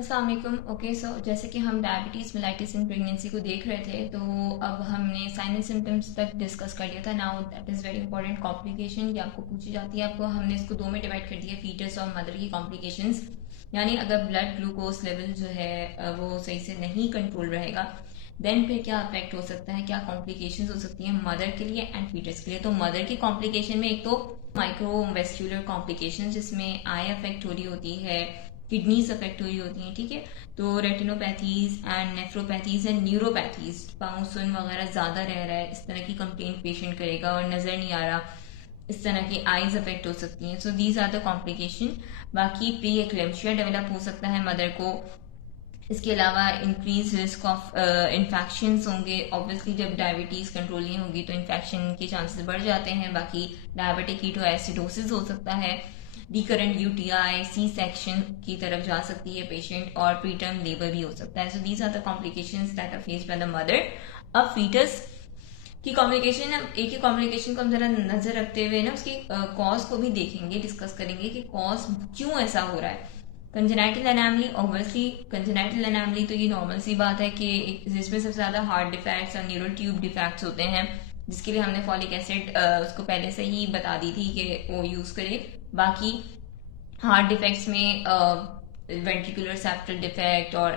अस्सलाम वालेकुम। ओके, सो जैसे कि हम डायबिटीज़ मेलाइटिस इन प्रेगनेंसी को देख रहे थे, तो अब हमने साइन एंड सिम्टम्स तक डिस्कस कर लिया था। Now that is very important, complication ये आपको पूछी जाती है। आपको हमने इसको दो में डिवाइड कर दिया, फीटस और मदर की कॉम्प्लिकेशंस। यानी अगर ब्लड ग्लूकोज लेवल जो है वो सही से नहीं कंट्रोल रहेगा, देन फिर क्या अफेक्ट हो सकता है, क्या कॉम्प्लिकेशंस हो सकती हैं मदर के लिए एंड फीटस के लिए। तो मदर की कॉम्प्लिकेशन में एक तो माइक्रोवेस्क्यूलर कॉम्प्लिकेशन, जिसमें आई अफेक्ट हो रही होती है, किडनीज अफेक्ट हो रही होती हैं, ठीक है। तो रेटिनोपैथीज एंड नेफ्रोपैथीज एंड न्यूरोपैथीज, पाँव सुन वगैरह ज्यादा रह रहा है, इस तरह की कंप्लेंट पेशेंट करेगा, और नजर नहीं आ रहा, इस तरह की आईज अफेक्ट हो सकती हैं। So these are the complication. बाकी प्री एक्लेम्शिया डेवलप हो सकता है मदर को। इसके अलावा इंक्रीज रिस्क ऑफ इन्फेक्शन होंगे। ऑब्वियसली जब डायबिटीज कंट्रोल नहीं होगी तो इन्फेक्शन के चांसेस बढ़ जाते हैं। बाकी डायबिटिक कीटोएसिडोसिस हो सकता है, रिकरेंट यूटीआई, सी सेक्शन की तरफ जा सकती है पेशेंट, और प्रीटर्म लेबर भी हो सकता है। So these are the complications that are faced by the mother. अब फीटस की कॉम्प्लिकेशन, एक ही कॉम्प्लिकेशन को हम जरा नजर रखते हुए ना उसकी कॉज को भी देखेंगे, डिस्कस करेंगे कि कॉज क्यों ऐसा हो रहा है। Congenital anomaly, obviously congenital anomaly तो ये नॉर्मल सी बात है कि जिसमें सबसे ज्यादा हार्ट डिफेक्ट्स और न्यूरल ट्यूब डिफेक्ट्स होते हैं, जिसके लिए हमने फॉलिक एसिड उसको पहले से ही बता दी थी कि वो यूज करे। बाकी हार्ट डिफेक्ट्स में वेंट्रिकुलर सेप्टल डिफेक्ट और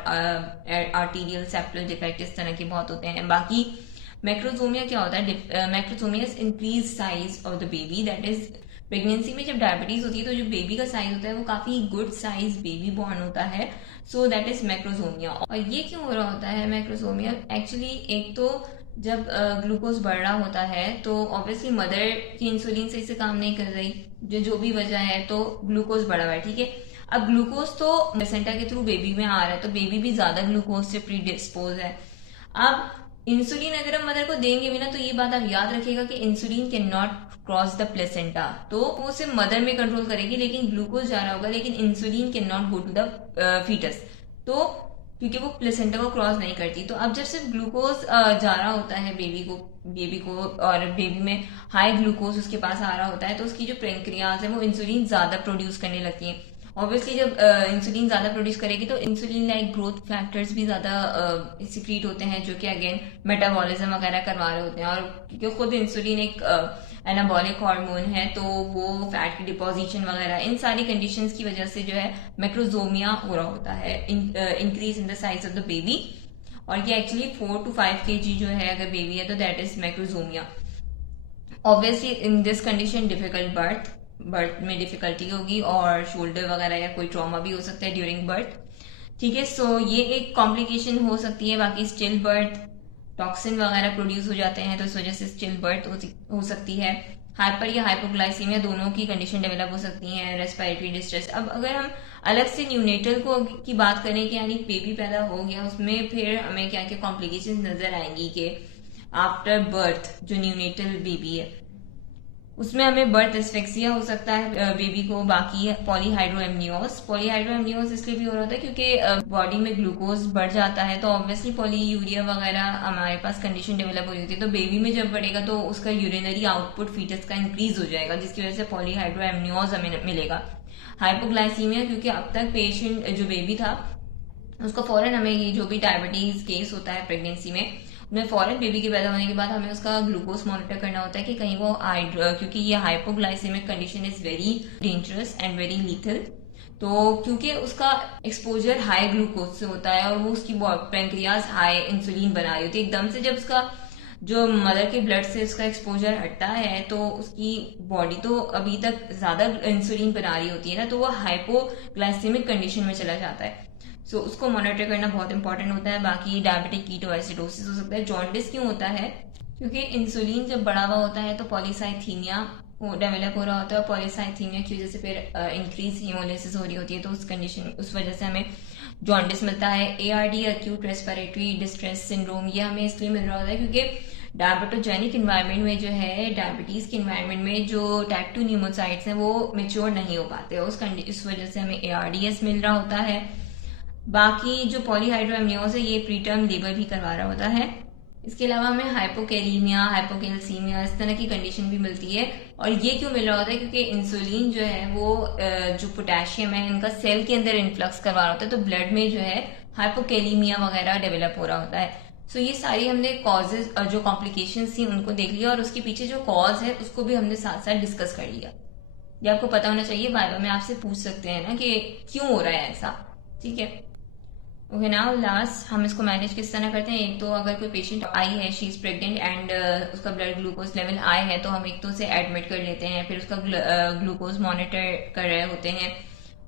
आर्टीरियल सेप्टल डिफेक्ट, इस तरह के बहुत होते हैं। बाकी मैक्रोसोमिया क्या होता है? Macrosomia is increase size of the baby, that is pregnancy में जब डायबिटीज होती है तो जो बेबी का साइज होता है वो काफी गुड साइज बेबी बॉर्न होता है। So that is macrosomia. और ये क्यों हो रहा होता है मैक्रोसोमिया? एक्चुअली एक तो जब ग्लूकोज बढ़ रहा होता है तो ऑब्वियसली मदर की इंसुलिन सही से काम नहीं कर रही, जो भी वजह है, तो ग्लूकोज बढ़ा हुआ है, ठीक है। अब ग्लूकोज तो प्लेसेंटा के थ्रू बेबी में आ रहा है, तो बेबी भी ज्यादा ग्लूकोज से प्री डिस्पोज है। अब इंसुलिन अगर हम मदर को देंगे भी ना, तो ये बात आप याद रखिएगा कि insulin can not cross the placenta, तो वो सिर्फ मदर में कंट्रोल करेगी, लेकिन ग्लूकोज जा रहा होगा, लेकिन insulin can not go to the foetus, तो क्योंकि वो प्लेसेंटा को क्रॉस नहीं करती। तो अब जब सिर्फ ग्लूकोज जा रहा होता है बेबी को और बेबी में हाई ग्लूकोज उसके पास आ रहा होता है, तो उसकी जो पेंक्रियाज है वो इंसुलिन ज्यादा प्रोड्यूस करने लगती है। ऑब्वियसली जब इंसुलिन ज्यादा प्रोड्यूस करेगी तो इंसुलिन लाइक ग्रोथ फैक्टर्स भी ज्यादा सिक्रीट होते हैं, जो कि अगेन मेटाबॉलिज्म वगैरह करवा रहे होते हैं। और क्योंकि खुद इंसुलिन एक एनाबॉलिक हार्मोन है, तो वो फैट की डिपोजिशन वगैरह, इन सारी कंडीशंस की वजह से जो है मैक्रोजोमिया हो रहा होता है, increase in the size of the baby. और ये एक्चुअली 4 to 5 kg जो है अगर बेबी है तो that is macrosomia. Obviously in this condition difficult birth में डिफिकल्टी होगी, और शोल्डर वगैरह या कोई ट्रॉमा भी हो सकता है ड्यूरिंग बर्थ, ठीक है। सो ये एक कॉम्प्लिकेशन हो सकती है। बाकी स्टिल बर्थ, टॉक्सिन वगैरह प्रोड्यूस हो जाते हैं, तो इस वजह से स्टिल बर्थ हो सकती है। हाइपर या हाइपोग्लाइसीमिया दोनों की कंडीशन डेवलप हो सकती है। Respiratory distress. अब अगर हम अलग से न्यूनेटल को की बात करें कि यानी बेबी पैदा हो गया, उसमें फिर हमें क्या क्या कॉम्प्लिकेशन नजर आएंगी कि आफ्टर बर्थ जो न्यूनेटल बेबी है उसमें हमें बर्थ एस्फेक्सिया हो सकता है बेबी को। बाकी पॉलीहाइड्रोएमनियोस इसलिए भी हो रहा होता है क्योंकि बॉडी में ग्लूकोज बढ़ जाता है, तो ऑब्वियसली पॉलीयूरिया वगैरह हमारे पास कंडीशन डेवलप हो जाती है। तो बेबी में जब बढ़ेगा तो उसका यूरिनरी आउटपुट फीटस का इंक्रीज हो जाएगा, जिसकी वजह से पॉलीहाइड्रोएमनियोस हमें मिलेगा। हाइपोग्लाइसीमिया, क्योंकि अब तक पेशेंट जो बेबी था उसको फौरन हमें ये जो भी डायबिटीज केस होता है प्रेगनेंसी में, उन्हें फौरन बेबी के पैदा होने के बाद हमें उसका ग्लूकोज मॉनिटर करना होता है कि कहीं वो क्योंकि ये hypoglycaemic condition is very dangerous and very lethal. तो क्योंकि उसका एक्सपोजर हाई ग्लूकोज से होता है और वो उसकी पेंक्रियाज हाई इंसुलिन बना रही होती है, एकदम से जब उसका जो मदर के ब्लड से उसका एक्सपोजर हटता है तो उसकी बॉडी तो अभी तक ज्यादा इंसुलिन बना रही होती है ना, तो वो हाइपोग्लाइसेमिक कंडीशन में चला जाता है। सो उसको मॉनिटर करना बहुत इंपॉर्टेंट होता है। बाकी डायबिटिक कीटोएसिडोसिस हो सकता है। जॉन्डिस क्यों होता है? क्योंकि इंसुलिन जब बढ़ा हुआ होता है तो पॉलीसाइथीमिया डेवलप हो रहा होता है, और पॉलीसाइथीमिया की वजह से फिर इंक्रीज हीमोलिसिस हो रही होती है, तो उस वजह से हमें जॉन्डिस मिलता है। ARD, acute respiratory distress syndrome, ये हमें इसलिए मिल रहा होता है क्योंकि डायबिटोजेनिक इन्वायरमेंट में जो है, डायबिटीज के इन्वायरमेंट में जो टाइप 2 न्यूमोसाइट्स हैं वो मेच्योर नहीं हो पाते, इस वजह से हमें एआरडीएस मिल रहा होता है। बाकी जो पॉलीहाइड्रोएमनियोस है ये प्रीटर्म लेबर भी करवा रहा होता है। इसके अलावा हमें हाइपोकैलीमिया, हाइपोकैल्सीमिया इस तरह की कंडीशन भी मिलती है। और ये क्यों मिल रहा होता है? क्योंकि इंसुलिन जो है वो जो पोटेशियम है इनका सेल के अंदर इन्फ्लक्स करवा रहा होता है, तो ब्लड में जो है हाइपोकैलीमिया वगैरह डेवलप हो रहा होता है। सो ये सारी हमने कॉजेज जो कॉम्प्लिकेशंस थी उनको देख लिया, और उसके पीछे जो कॉज है उसको भी हमने साथ साथ डिस्कस कर लिया। ये आपको पता होना चाहिए, वाइवा में आपसे पूछ सकते हैं ना कि क्यों हो रहा है ऐसा। ठीक है, ओके। नाउ लास्ट हम इसको मैनेज किस तरह करते हैं। एक तो अगर कोई पेशेंट आई है, शी इज प्रेग्नेंट एंड उसका ब्लड ग्लूकोज लेवल हाई है, तो हम एक तो उसे एडमिट कर लेते हैं, फिर उसका ग्लूकोज मॉनिटर कर रहे होते हैं,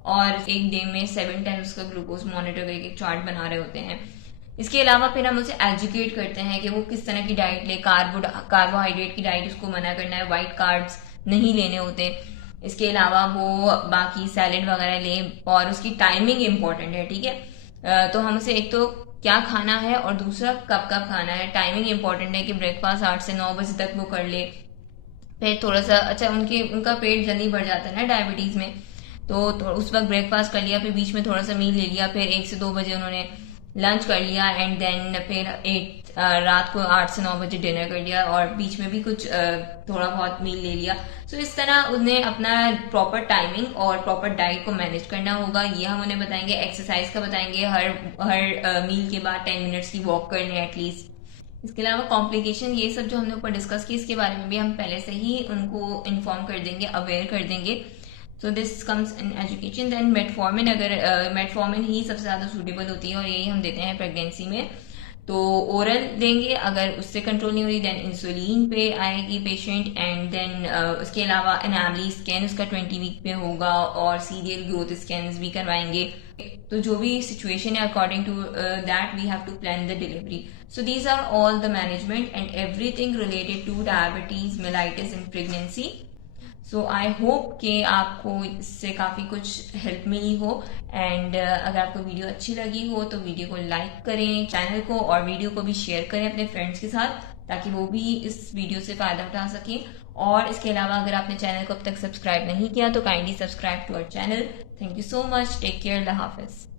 और एक डे में 7 टाइम्स उसका ग्लूकोज मॉनिटर करके एक चार्ट बना रहे होते हैं। इसके अलावा फिर हम उसे एजुकेट करते हैं कि वो किस तरह की डाइट ले। कार्बोहाइड्रेट की डाइट उसको मना करना है, वाइट कार्ब्स नहीं लेने होते। इसके अलावा वो बाकी सैलेड वगैरह ले, और उसकी टाइमिंग इंपॉर्टेंट है। ठीक है, तो हम उसे एक तो क्या खाना है और दूसरा कब कब खाना है, टाइमिंग इंपॉर्टेंट है कि ब्रेकफास्ट 8 से 9 बजे तक वो कर ले। फिर थोड़ा सा अच्छा उनका पेट जल्दी बढ़ जाता है ना डायबिटीज में, तो उस वक्त ब्रेकफास्ट कर लिया, फिर बीच में थोड़ा सा मील ले लिया, फिर 1 से 2 बजे उन्होंने लंच कर लिया, एंड देन फिर रात को 8 से 9 बजे डिनर कर लिया, और बीच में भी कुछ थोड़ा बहुत मील ले लिया। सो इस तरह उन्हें अपना प्रॉपर टाइमिंग और प्रॉपर डाइट को मैनेज करना होगा। ये हम उन्हें बताएंगे। एक्सरसाइज का बताएंगे, हर मील के बाद 10 मिनट्स की वॉक करनी है एटलीस्ट। इसके अलावा कॉम्प्लिकेशन, ये सब जो हमने ऊपर डिस्कस की, इसके बारे में भी हम पहले से ही उनको इन्फॉर्म कर देंगे, अवेयर कर देंगे। So this comes in education. Then metformin, अगर मेटफॉर्मिन ही सबसे ज्यादा सूटेबल होती है, और यही हम देते हैं प्रेगनेंसी में, तो ओरल देंगे। अगर उससे कंट्रोल नहीं हो रही देन इंसुलिन पे आएगी पेशेंट, एंड देन उसके अलावा एनामली स्कैन उसका 20 वीक पे होगा, और सीरियल ग्रोथ स्कैन भी करवाएंगे। तो जो भी सिचुएशन है according to that we have to plan the delivery. So these are all the management and everything related to diabetes mellitus in pregnancy. So I hope कि आपको इससे काफ़ी कुछ हेल्प मिली हो, एंड अगर आपको वीडियो अच्छी लगी हो तो वीडियो को लाइक करें, चैनल को और वीडियो को भी शेयर करें अपने फ्रेंड्स के साथ, ताकि वो भी इस वीडियो से फ़ायदा उठा सकें। और इसके अलावा अगर आपने चैनल को अब तक सब्सक्राइब नहीं किया तो kindly subscribe to our channel. Thank you so much, take care, Allah हाफिज़।